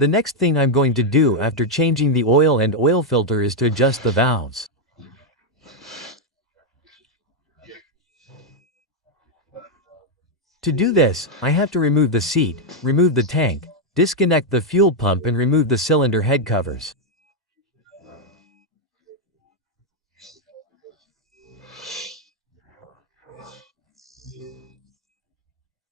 The next thing I'm going to do after changing the oil and oil filter is to adjust the valves. To do this, I have to remove the seat, remove the tank, disconnect the fuel pump and remove the cylinder head covers.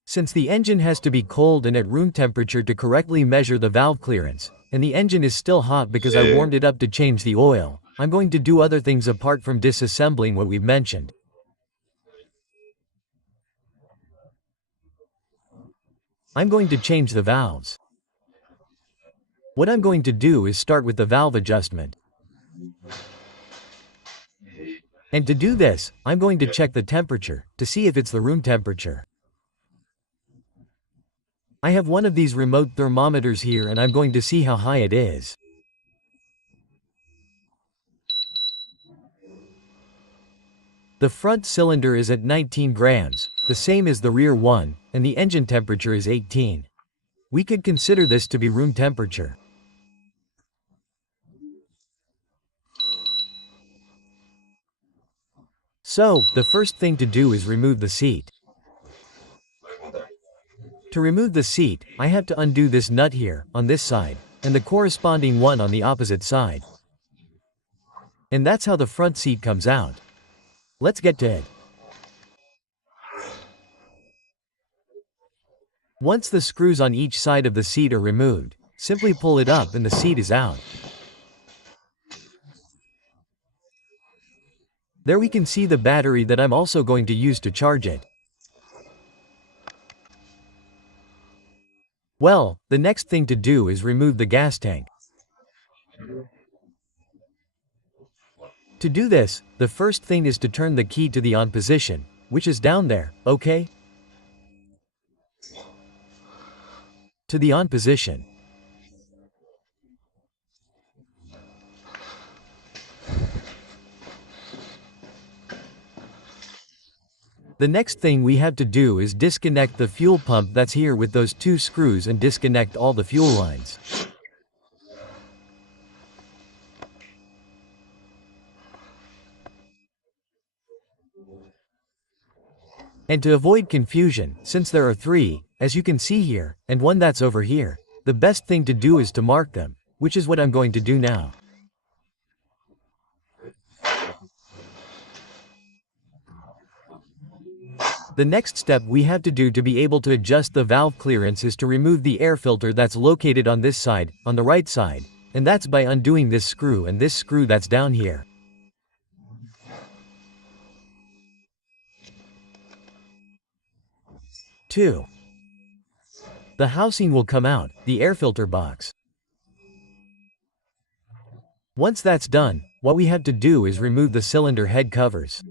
Since the engine has to be cold and at room temperature to correctly measure the valve clearance, and the engine is still hot because I warmed it up to change the oil, I'm going to do other things apart from disassembling what we've mentioned. I'm going to change the valves. What I'm going to do is start with the valve adjustment. And to do this, I'm going to check the temperature, to see if it's the room temperature. I have one of these remote thermometers here and I'm going to see how high it is. The front cylinder is at 19 grams, the same as the rear one, and the engine temperature is 18. We could consider this to be room temperature. So, the first thing to do is remove the seat. To remove the seat, I have to undo this nut here, on this side, and the corresponding one on the opposite side. And that's how the front seat comes out. Let's get to it. Once the screws on each side of the seat are removed, simply pull it up and the seat is out. There we can see the battery that I'm also going to use to charge it. Well, the next thing to do is remove the gas tank. To do this, the first thing is to turn the key to the on position, which is down there, okay? To the on position. The next thing we have to do is disconnect the fuel pump that's here with those two screws and disconnect all the fuel lines. And to avoid confusion, since there are three, as you can see here, and one that's over here, the best thing to do is to mark them, which is what I'm going to do now. The next step we have to do to be able to adjust the valve clearance is to remove the air filter that's located on this side, on the right side, and that's by undoing this screw and this screw that's down here. Two. The housing will come out, the air filter box. Once that's done, what we have to do is remove the cylinder head covers.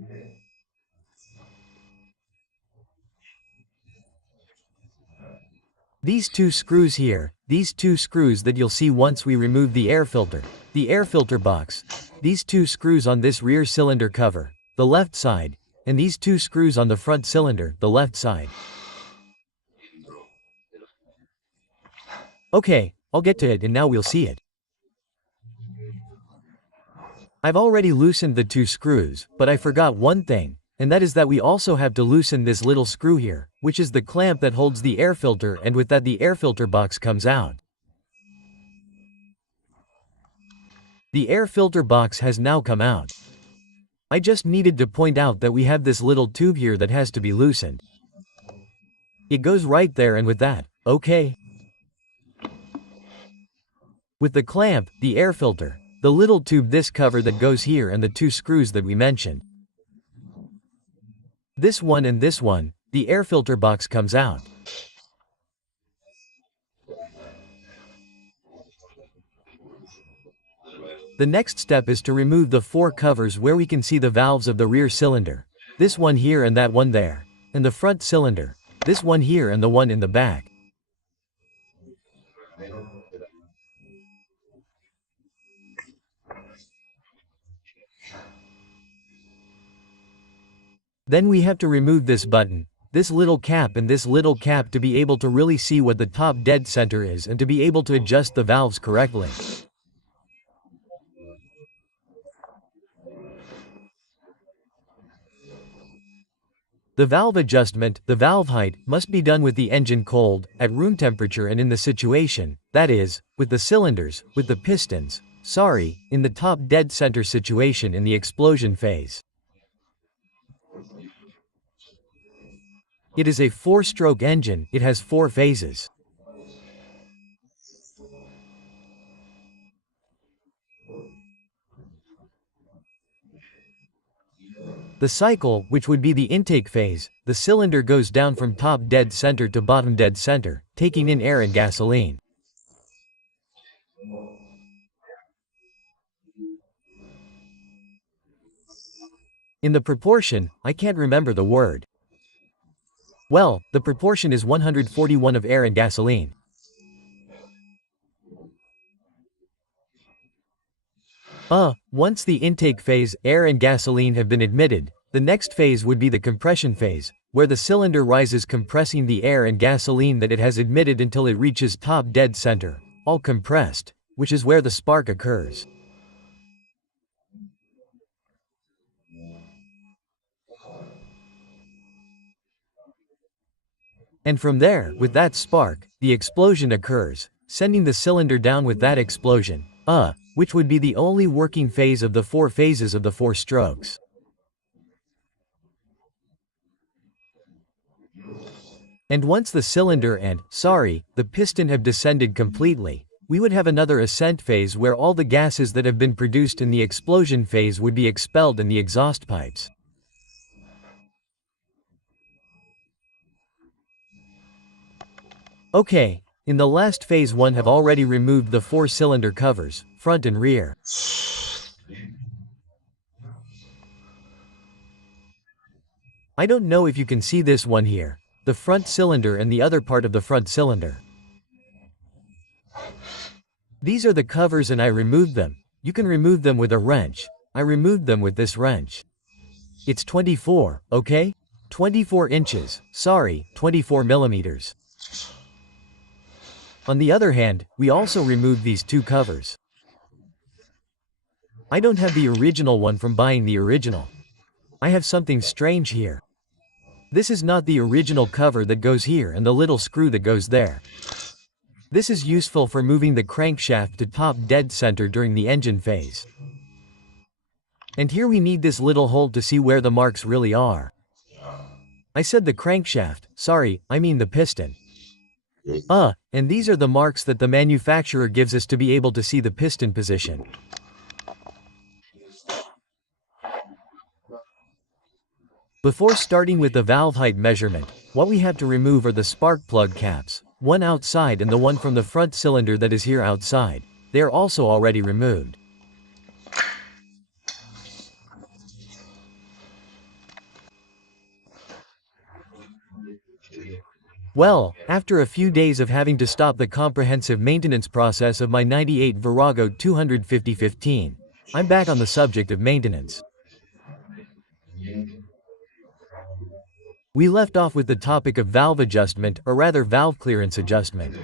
These two screws here, these two screws that you'll see once we remove the air filter box, these two screws on this rear cylinder cover, the left side, and these two screws on the front cylinder, the left side. Okay, I'll get to it and now we'll see it. I've already loosened the two screws, but I forgot one thing, and that is that we also have to loosen this little screw here, which is the clamp that holds the air filter, and with that the air filter box comes out. The air filter box has now come out. I just needed to point out that we have this little tube here that has to be loosened. It goes right there and with that, okay? With the clamp, the air filter, the little tube, this cover that goes here, and the two screws that we mentioned, this one and this one, the air filter box comes out. The next step is to remove the four covers where we can see the valves of the rear cylinder, this one here and that one there, and the front cylinder, this one here and the one in the back. Then we have to remove this button, this little cap and this little cap to be able to really see what the top dead center is and to be able to adjust the valves correctly. The valve adjustment, the valve height, must be done with the engine cold, at room temperature and in the situation, that is, with the cylinders, with the pistons, in the top dead center situation in the explosion phase. It is a 4-stroke engine, it has 4 phases. The cycle, which would be the intake phase, the cylinder goes down from top dead center to bottom dead center, taking in air and gasoline. In the proportion, I can't remember the word. Well, the proportion is 141 of air and gasoline. Once the intake phase, air and gasoline have been admitted, the next phase would be the compression phase, where the cylinder rises compressing the air and gasoline that it has admitted until it reaches top dead center, all compressed, which is where the spark occurs. And from there, with that spark, the explosion occurs, sending the cylinder down with that explosion, which would be the only working phase of the 4 phases of the 4 strokes. And once the cylinder and, the piston have descended completely, we would have another ascent phase where all the gases that have been produced in the explosion phase would be expelled in the exhaust pipes. Okay, in the last phase 1 have already removed the 4 cylinder covers, front and rear. I don't know if you can see this one here, the front cylinder and the other part of the front cylinder. These are the covers and I removed them. You can remove them with a wrench. I removed them with this wrench. It's 24, okay? 24 inches, 24 millimeters. On the other hand, we also removed these 2 covers. I don't have the original one from buying the original. I have something strange here. This is not the original cover that goes here and the little screw that goes there. This is useful for moving the crankshaft to top dead center during the engine phase. And here we need this little hole to see where the marks really are. I said the crankshaft, I mean the piston. And these are the marks that the manufacturer gives us to be able to see the piston position. Before starting with the valve height measurement, what we have to remove are the spark plug caps, one outside and the one from the front cylinder that is here outside. They are also already removed. Well, after a few days of having to stop the comprehensive maintenance process of my 98 Virago 250/15, I'm back on the subject of maintenance. We left off with the topic of valve adjustment, or rather valve clearance adjustment.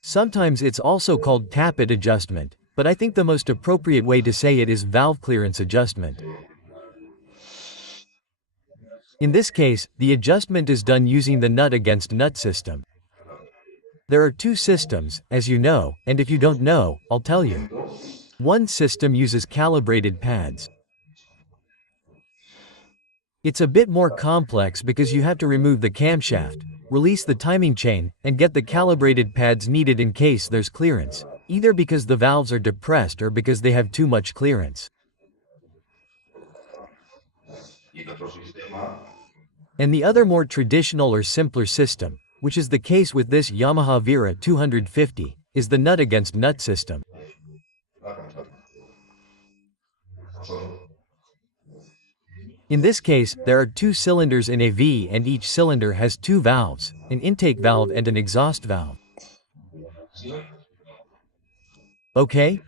Sometimes it's also called tappet adjustment, but I think the most appropriate way to say it is valve clearance adjustment. In this case, the adjustment is done using the nut against nut system. There are 2 systems, as you know, and if you don't know, I'll tell you. One system uses calibrated pads. It's a bit more complex because you have to remove the camshaft, release the timing chain, and get the calibrated pads needed in case there's clearance, either because the valves are depressed or because they have too much clearance. And the other more traditional or simpler system, which is the case with this Yamaha Virago 250, is the nut against nut system. In this case, there are 2 cylinders in a V and each cylinder has 2 valves, an intake valve and an exhaust valve. Okay?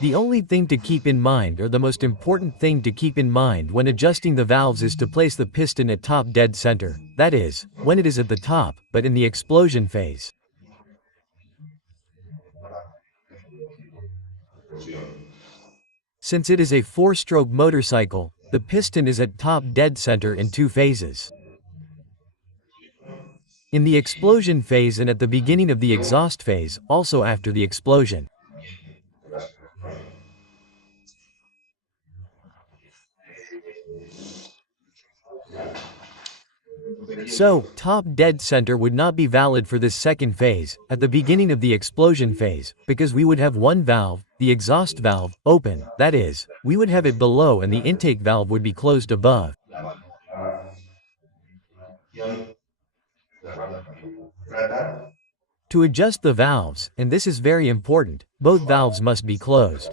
The only thing to keep in mind, or the most important thing to keep in mind when adjusting the valves, is to place the piston at top dead center, that is, when it is at the top, but in the explosion phase. Since it is a 4-stroke motorcycle, the piston is at top dead center in 2 phases. In the explosion phase and at the beginning of the exhaust phase, also after the explosion. So, top dead center would not be valid for this second phase, at the beginning of the explosion phase, because we would have one valve, the exhaust valve, open, that is, we would have it below and the intake valve would be closed above. To adjust the valves, and this is very important, both valves must be closed.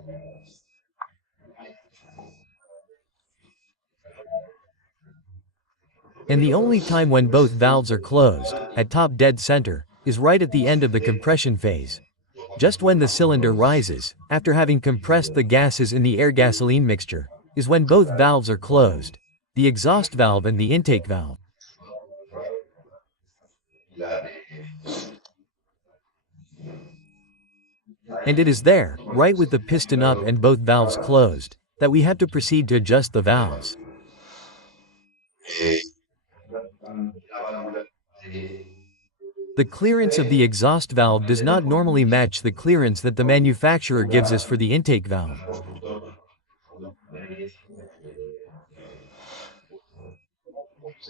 And the only time when both valves are closed, at top dead center, is right at the end of the compression phase. Just when the cylinder rises, after having compressed the gases in the air-gasoline mixture, is when both valves are closed, the exhaust valve and the intake valve. And it is there, right with the piston up and both valves closed, that we have to proceed to adjust the valves. The clearance of the exhaust valve does not normally match the clearance that the manufacturer gives us for the intake valve.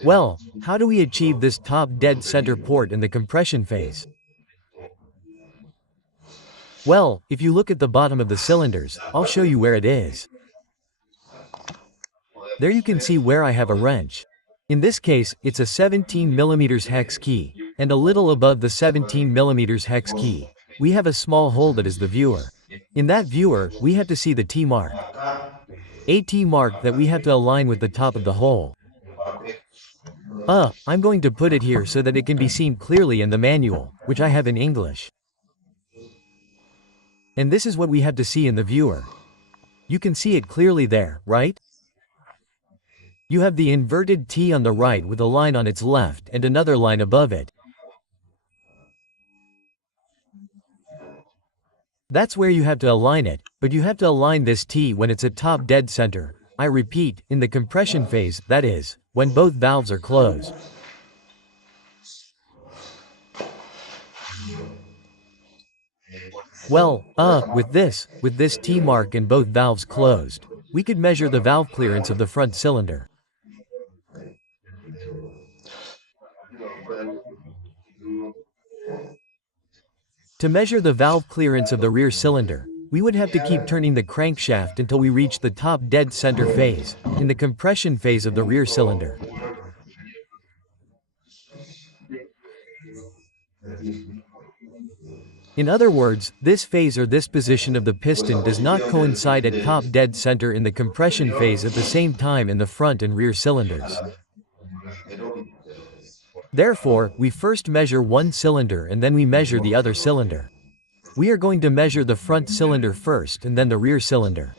Well, how do we achieve this top dead center port in the compression phase? Well, if you look at the bottom of the cylinders, I'll show you where it is. There you can see where I have a wrench. In this case, it's a 17mm hex key, and a little above the 17mm hex key, we have a small hole that is the viewer. In that viewer, we have to see the T mark. A T mark that we have to align with the top of the hole. I'm going to put it here so that it can be seen clearly in the manual, which I have in English. And this is what we have to see in the viewer. You can see it clearly there, right? You have the inverted T on the right with a line on its left and another line above it. That's where you have to align it, but you have to align this T when it's at top dead center. I repeat, in the compression phase, that is, when both valves are closed. Well, with this T mark and both valves closed, we could measure the valve clearance of the front cylinder. To measure the valve clearance of the rear cylinder, we would have to keep turning the crankshaft until we reach the top dead center phase, in the compression phase of the rear cylinder. In other words, this phase or this position of the piston does not coincide at top dead center in the compression phase at the same time in the front and rear cylinders. Therefore, we first measure one cylinder and then we measure the other cylinder. We are going to measure the front cylinder first and then the rear cylinder.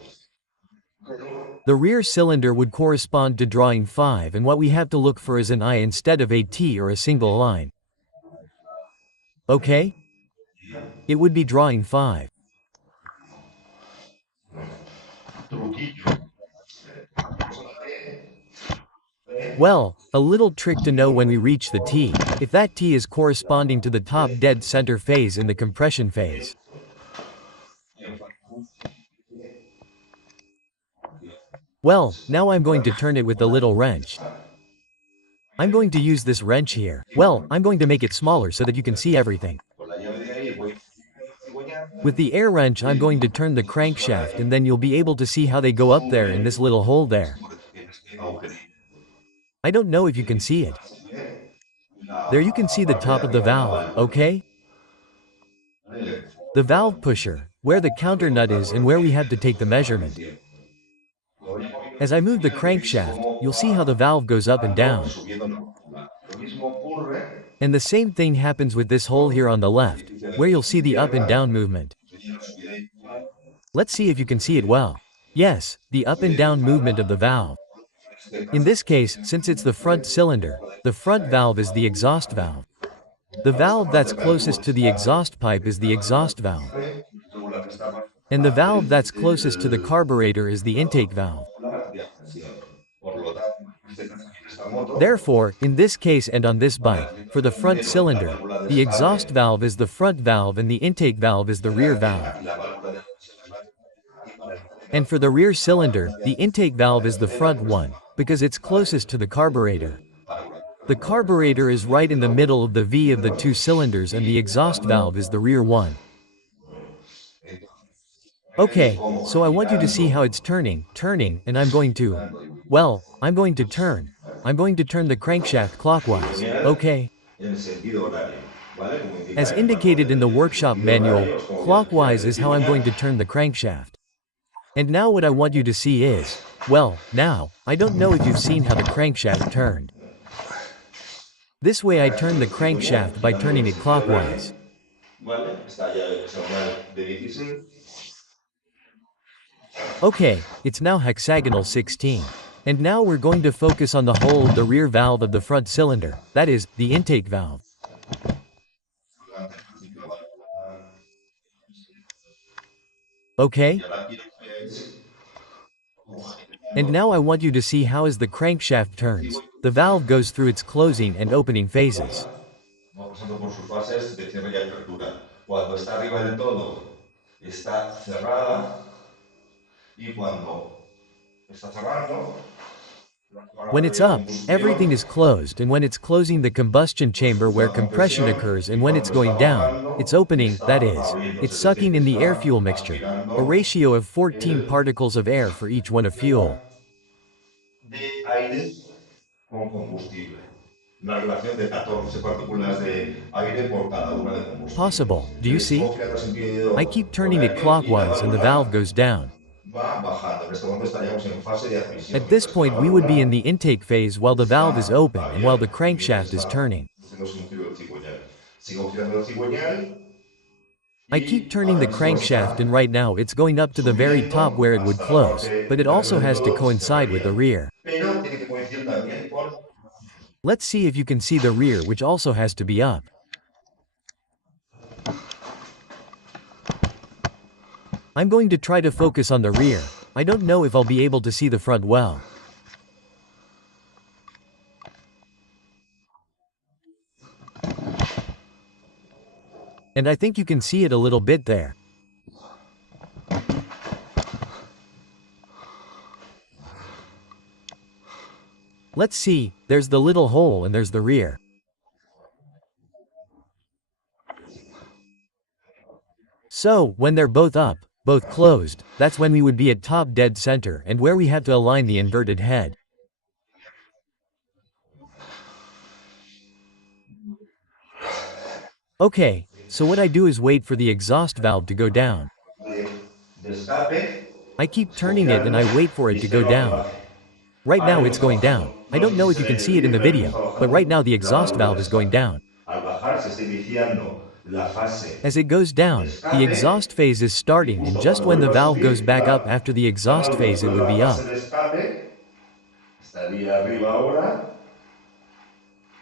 The rear cylinder would correspond to drawing 5, and what we have to look for is an I instead of a T or a single line. Okay? It would be drawing 5. Well, a little trick to know when we reach the T, if that T is corresponding to the top dead center phase in the compression phase. Well, now I'm going to turn it with the little wrench. I'm going to use this wrench here. Well, I'm going to make it smaller so that you can see everything. With the air wrench I'm going to turn the crankshaft and then you'll be able to see how they go up there in this little hole there. I don't know if you can see it. There you can see the top of the valve, okay? The valve pusher, where the counter nut is and where we have to take the measurement. As I move the crankshaft, you'll see how the valve goes up and down. And the same thing happens with this hole here on the left, where you'll see the up and down movement. Let's see if you can see it well. Yes, the up and down movement of the valve. In this case, since it's the front cylinder, the front valve is the exhaust valve. The valve that's closest to the exhaust pipe is the exhaust valve. And the valve that's closest to the carburetor is the intake valve. Therefore, in this case and on this bike, for the front cylinder, the exhaust valve is the front valve and the intake valve is the rear valve. And for the rear cylinder, the intake valve is the front one, because it's closest to the carburetor. The carburetor is right in the middle of the V of the two cylinders and the exhaust valve is the rear one. Okay, so I want you to see how it's turning, and I'm going to turn. I'm going to turn the crankshaft clockwise, okay? As indicated in the workshop manual, clockwise is how I'm going to turn the crankshaft. And now what I want you to see is, now, I don't know if you've seen how the crankshaft turned. This way I turn the crankshaft by turning it clockwise. Okay, it's now hexagonal 16. And now we're going to focus on the hole of the rear valve of the front cylinder, that is, the intake valve. Okay? And now I want you to see how as the crankshaft turns, the valve goes through its closing and opening phases. When it's up, everything is closed, and when it's closing the combustion chamber where compression occurs, and when it's going down, it's opening, that is, it's sucking in the air-fuel mixture, a ratio of 14 particles of air for each one of fuel. Possible, do you see? I keep turning it clockwise and the valve goes down. At this point we would be in the intake phase while the valve is open and while the crankshaft is turning. I keep turning the crankshaft and right now it's going up to the very top where it would close, but it also has to coincide with the rear. Let's see if you can see the rear, which also has to be up. I'm going to try to focus on the rear. I don't know if I'll be able to see the front well. And I think you can see it a little bit there. Let's see, there's the little hole and there's the rear. So, when they're both up, both closed, that's when we would be at top dead center and where we have to align the inverted head. Okay, so what I do is wait for the exhaust valve to go down. I keep turning it and I wait for it to go down. Right now it's going down. I don't know if you can see it in the video, but right now the exhaust valve is going down. As it goes down, the exhaust phase is starting, and just when the valve goes back up after the exhaust phase it would be up.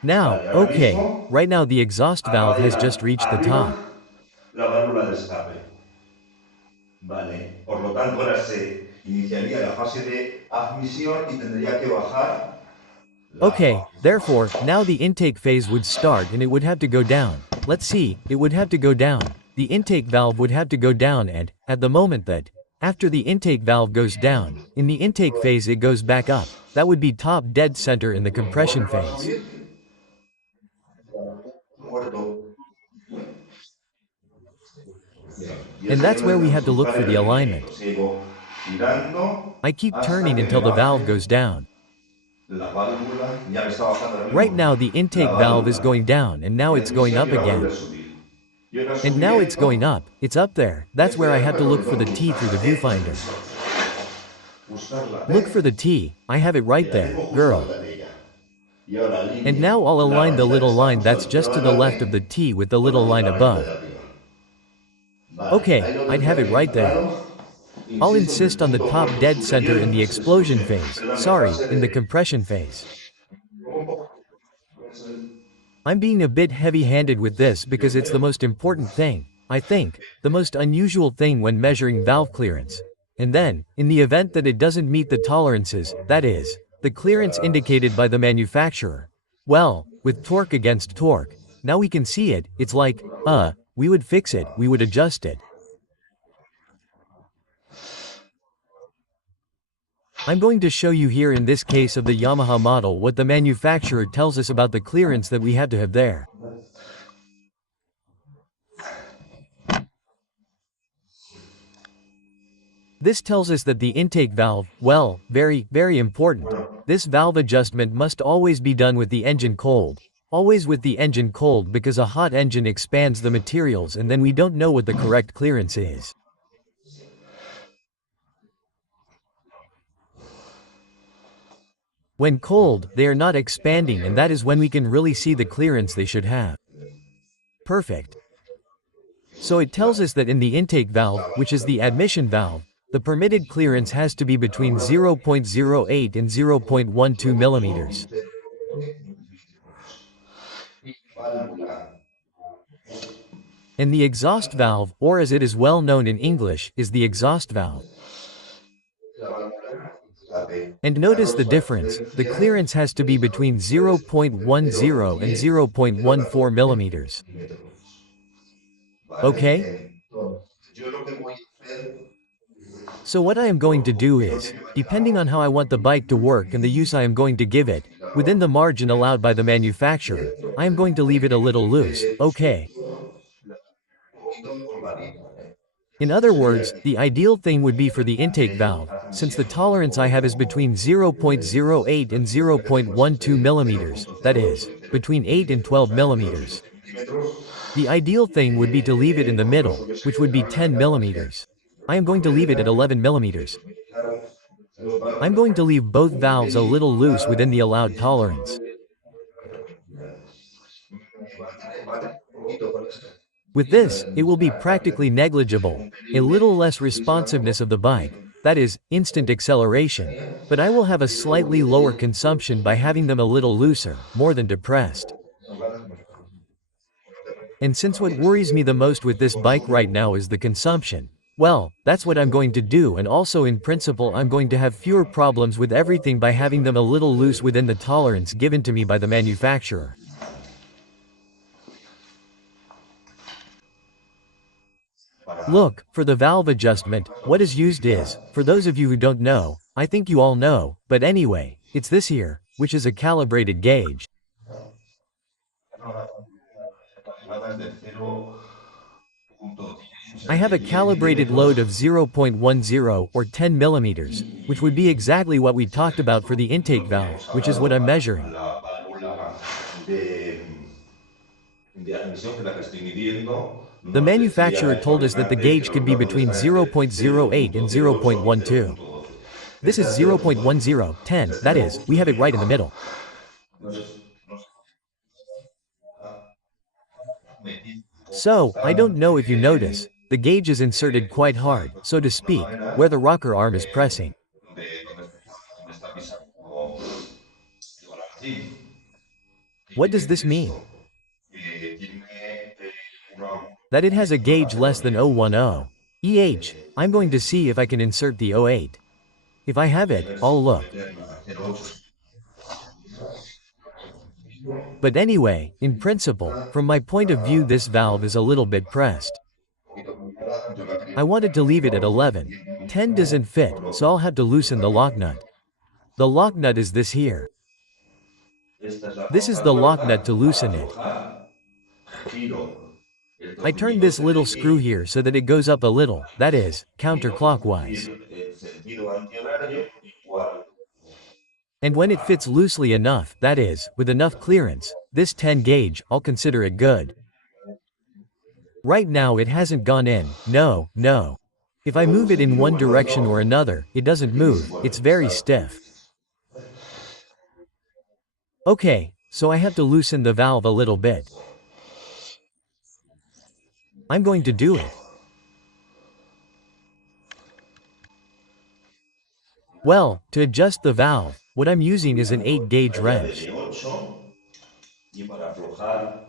Now, okay, right now the exhaust valve has just reached the top. Okay, therefore, now the intake phase would start and it would have to go down. Let's see, it would have to go down. The intake valve would have to go down and, at the moment that, after the intake valve goes down, in the intake phase it goes back up, that would be top dead center in the compression phase. And that's where we have to look for the alignment. I keep turning until the valve goes down. Right now the intake valve is going down and now it's going up again. And now it's going up, it's up there, that's where I have to look for the T through the viewfinder. Look for the T, I have it right there, girl. And now I'll align the little line that's just to the left of the T with the little line above. Okay, I'd have it right there. I'll insist on the top dead center in the explosion phase, sorry, in the compression phase. I'm being a bit heavy-handed with this because it's the most important thing, I think, the most unusual thing when measuring valve clearance. And then, in the event that it doesn't meet the tolerances, that is, the clearance indicated by the manufacturer. Well, with torque against torque, now we can see it, it's like, we would fix it, we would adjust it. I'm going to show you here in this case of the Yamaha model what the manufacturer tells us about the clearance that we have to have there. This tells us that the intake valve, well, very, very important. This valve adjustment must always be done with the engine cold. Always with the engine cold because a hot engine expands the materials and then we don't know what the correct clearance is. When cold, they are not expanding and that is when we can really see the clearance they should have. Perfect. So it tells us that in the intake valve, which is the admission valve, the permitted clearance has to be between 0.08 and 0.12 millimeters. And the exhaust valve, or as it is well known in English, is the exhaust valve. And notice the difference, the clearance has to be between 0.10 and 0.14 millimeters. Okay? So what I am going to do is, depending on how I want the bike to work and the use I am going to give it, within the margin allowed by the manufacturer, I am going to leave it a little loose, okay? In other words, the ideal thing would be for the intake valve, since the tolerance I have is between 0.08 and 0.12 millimeters, that is, between 8 and 12 millimeters. The ideal thing would be to leave it in the middle, which would be 10 millimeters. I am going to leave it at 11 millimeters. I'm going to leave both valves a little loose within the allowed tolerance. With this, it will be practically negligible, a little less responsiveness of the bike, that is, instant acceleration, but I will have a slightly lower consumption by having them a little looser, more than depressed. And since what worries me the most with this bike right now is the consumption, well, that's what I'm going to do, and also in principle I'm going to have fewer problems with everything by having them a little loose within the tolerance given to me by the manufacturer. Look, for the valve adjustment, what is used is, for those of you who don't know, I think you all know, but anyway, it's this here, which is a calibrated gauge. I have a calibrated load of 0.10 or 10 millimeters, which would be exactly what we talked about for the intake valve, which is what I'm measuring. The manufacturer told us that the gauge could be between 0.08 and 0.12. This is 0.10, 10, that is, we have it right in the middle. So, I don't know if you notice, the gauge is inserted quite hard, so to speak, where the rocker arm is pressing. What does this mean? That it has a gauge less than 010. I'm going to see if I can insert the 08. If I have it, I'll look. But anyway, in principle, from my point of view this valve is a little bit pressed. I wanted to leave it at 11. 10 doesn't fit, so I'll have to loosen the lock nut. The lock nut is this here. This is the lock nut to loosen it. I turn this little screw here so that it goes up a little, that is, counterclockwise. And when it fits loosely enough, that is, with enough clearance, this 10 gauge, I'll consider it good. Right now it hasn't gone in, no. If I move it in one direction or another, it doesn't move, it's very stiff. Okay, so I have to loosen the valve a little bit. I'm going to do it. Well, to adjust the valve, what I'm using is an 8-gauge wrench. de 8 y para aflojar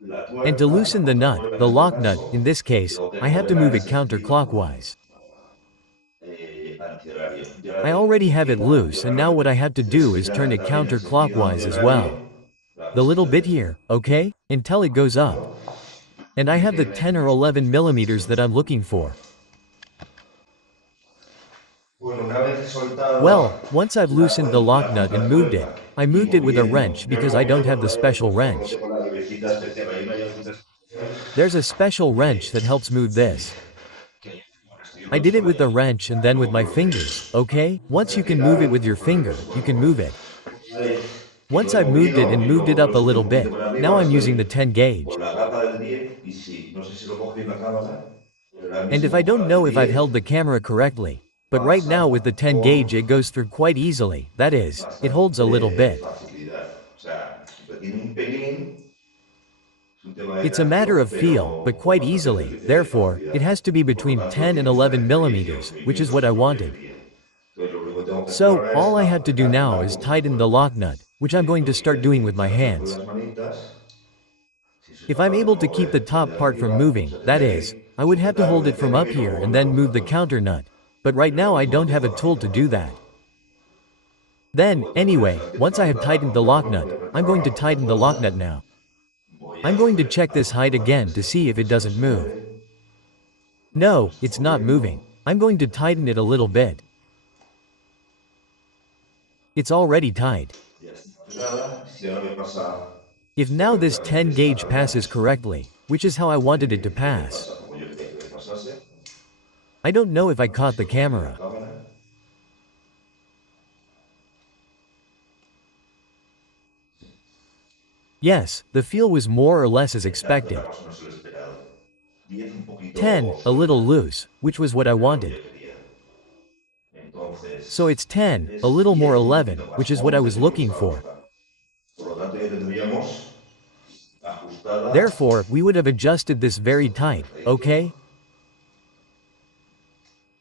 la And to tuerca, loosen the la nut, tuerca en the este lock nut, caso, in this case, lo I tengo have que to dar move en it sentido counterclockwise. antihorario. I Llégate, already have it gira, loose, gira and al now what revés. I have to Tienes do que is girar turn it también en sentido counterclockwise as antihorario, well. la The little bit cosilla. here, okay? Until it goes up. Claro. And I have the 10 or 11 millimeters that I'm looking for. Bueno, una vez soltada Well, once I've loosened the lock nut and moved it, I y moved it with a moviendo, wrench yo lo because I movía don't con have the una llave, special por favor, no wrench. tengo la llavecita especial, hay una llavecita especial There's a special wrench that helps move this. que estoy I yo did it con with the ella. wrench and then with my fingers, okay? Once you can move it with your finger, you can move it. Ahí, y lo Once he I've moved it movido and y moved it lo up he a subido little un poquito bit, para arriba, now ahora I'm using the estoy 10 gauge. con la gata del 10 y si, no sé si lo coge bien la cámara, pero ahora And if I mismo con don't la del know if I've 10 held the camera correctly, but right pasa now with the 10 con gauge it goes through quite easily, that is, it holds a little bastante bit. facilidad. O sea, tiene un pelín, es un tema de It's a matter tacto, of feel, but pero con quite bastante easily, servicio de therefore, it facilidad. has to be Por lo between tanto, 10 and tiene esta 11 experiencia y los millimeters, which is what movimientos I fluyen wanted. bien. Entonces, lo único que tengo que hacer So, ahora es all I have to do now apretarla is contra la tighten the tuerca. lock nut, which I'm going to Esto start quiere doing decir with my pinchar con hands. las manitas. Si sois If I'm capaz de able to keep the mover top desde part from arriba, moving, se that tendría is, que I would have to sujetar hold con it este from up mismo here and con la then move otra the mano. counter nut. But right Pero now I don't have a automático tool to do no. that. Then, Luego tengo que anyway, dejar que once I have apretada tightened the contra la lock tuerca, nut, voy a I'm apretar going to ahora con tighten the fuerza. lock nut now. Voy a I'm going to coger check a this height controlar que again to see if it si no doesn't se move. mueve. No, Vamos it's not moving. moviendo. I'm going to tighten it a little bit. It's already tight. Ya está pegada. Si ahora me pasa If now this 10 esta gauge raya, passes correctly, which is how I wanted it to que me pass, pasa como yo quería que me pasase, I don't know if I a ver caught si the lo coge bien la camera. cámara. Yes, the feel was more or less as El tacto era expected. más o menos el esperado. 10 un poquito 10, a little suelta, loose, which was what I es lo que wanted. yo quería. So Entonces, it's 10, a es little more 10 un 11, poquito which más, is what I 11 was que me looking gustaba for. bastante. Por lo tanto, ya tendríamos ajustada, Therefore, we would have adjusted this very tight, apretadito, okay?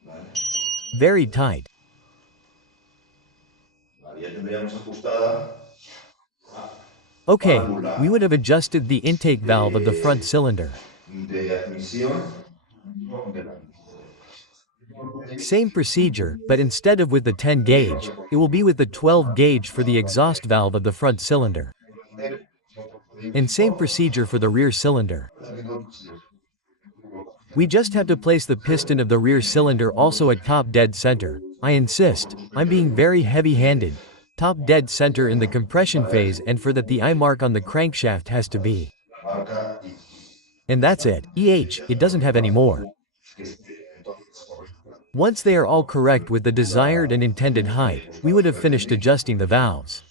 ¿vale? Very tight. Vale, ya tendríamos ajustada la Okay, we válvula would have adjusted the intake valve of the front de, cylinder. de admisión de la Same procedure, but instead of with the 10 gauge, it will be with the 12 gauge for the exhaust valve of the front cylinder. And same procedure for the rear cylinder. We just have to place the piston of the rear cylinder also at top dead center. I insist, I'm being very heavy-handed. Top dead center in the compression phase, and for that the eye mark on the crankshaft has to be. marca And that's it. It doesn't have any more. que esté entonces correcta. Once they are all correct with the desired and intended height, we would have finished adjusting the valves.